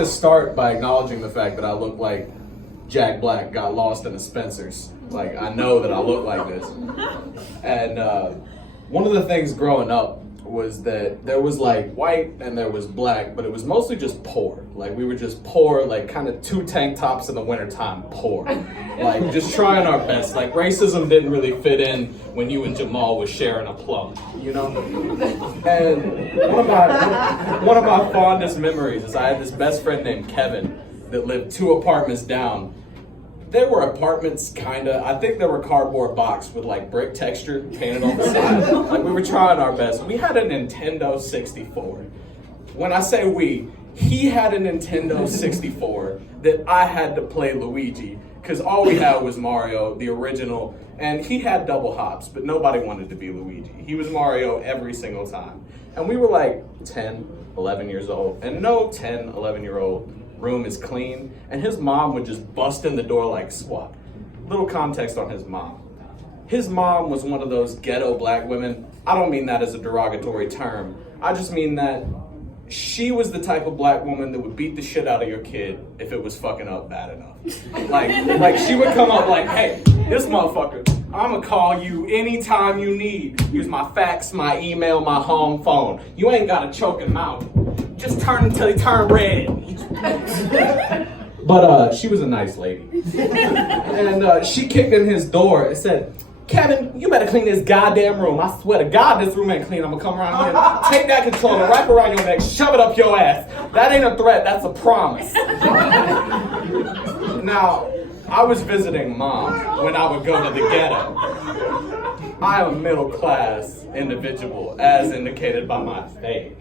To start by acknowledging the fact that I look like Jack Black got lost in the Spencers. Like, I know that I look like this. And one of the things growing up was that there was like white and there was black, but it was mostly just poor. Like, we were just poor, like kind of 2 tank tops in the wintertime, poor. Like, just trying our best. Like, racism didn't really fit in when you and Jamal was sharing a plum, you know? And one of my fondest memories is I had this best friend named Kevin that lived 2 apartments down. There were apartments, I think there were cardboard box with like brick texture painted on the side. Like, we were trying our best. We had a Nintendo 64. When I say we, he had a Nintendo 64 that I had to play Luigi, because all we had was Mario, the original, and he had double hops, but nobody wanted to be Luigi. He was Mario every single time. And we were like 10, 11 years old, and no 10, 11-year-old room is clean, and his mom would just bust in the door like SWAT. Little context on his mom. His mom was one of those ghetto black women. I don't mean that as a derogatory term. I just mean that she was the type of black woman that would beat the shit out of your kid if it was fucking up bad enough. Like she would come up like, hey, this motherfucker, I'ma call you anytime you need. Use my fax, my email, my home phone. You ain't gotta choke him out. Just turn until he turn red. But she was a nice lady. And she kicked in his door and said, Kevin, you better clean this goddamn room. I swear to God, this room ain't clean. I'm gonna come around here, take that controller, wrap it around your neck, shove it up your ass. That ain't a threat, that's a promise. Now, I was visiting mom when I would go to the ghetto. I am a middle class individual, as indicated by my fade.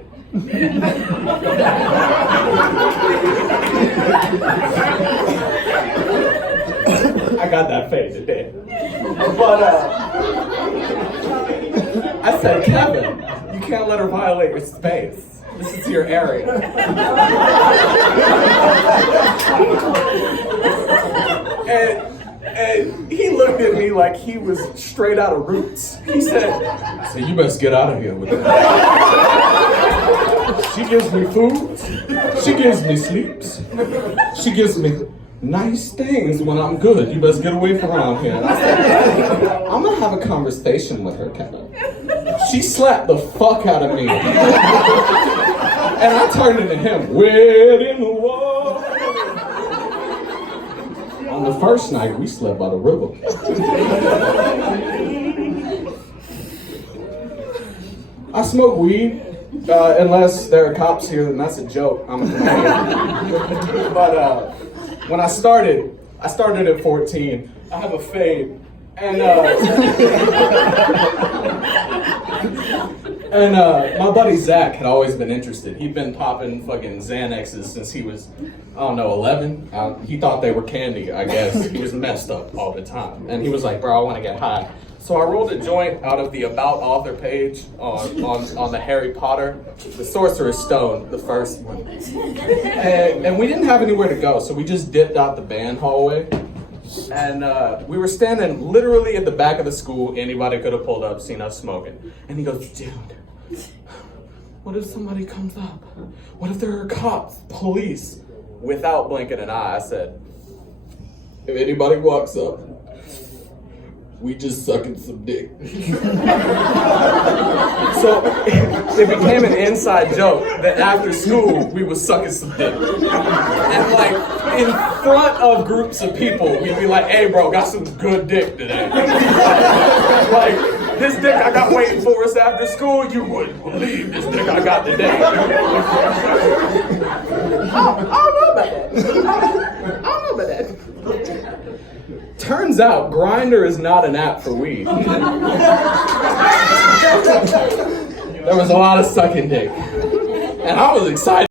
I got that fade today. But I said, Kevin, you can't let her violate your space. This is your area. And he looked at me like he was straight out of Roots. He said, you best get out of here with that. She gives me food. She gives me sleeps. She gives me nice things when I'm good. You best get away from around here. And I said, I'm gonna have a conversation with her, Kevin. She slapped the fuck out of me. And I turned into him, wet in the wall. On the first night, we slept by the river. I smoke weed, unless there are cops here, then that's a joke. I'm a comedian. But when I started at 14. I have a fade, and my buddy Zach had always been interested. He'd been popping fucking Xanaxes since he was, I don't know, 11. He thought they were candy, I guess. He was messed up all the time. And he was like, bro, I want to get high. So I rolled a joint out of the About Author page on the Harry Potter, the Sorcerer's Stone, the first one. And we didn't have anywhere to go, so we just dipped out the band hallway. And we were standing literally at the back of the school. Anybody could have pulled up, seen us smoking. And he goes, dude, what if somebody comes up? What if there are cops, police? Without blinking an eye, I said, if anybody walks up, we just sucking some dick. So it became an inside joke that after school, we was sucking some dick. And like, in front of groups of people, we'd be like, hey bro, got some good dick today. Like, this dick I got waiting for us after school, you wouldn't believe this dick I got today. I don't know about that. Turns out Grindr is not an app for weed. There was a lot of sucking dick. And I was excited.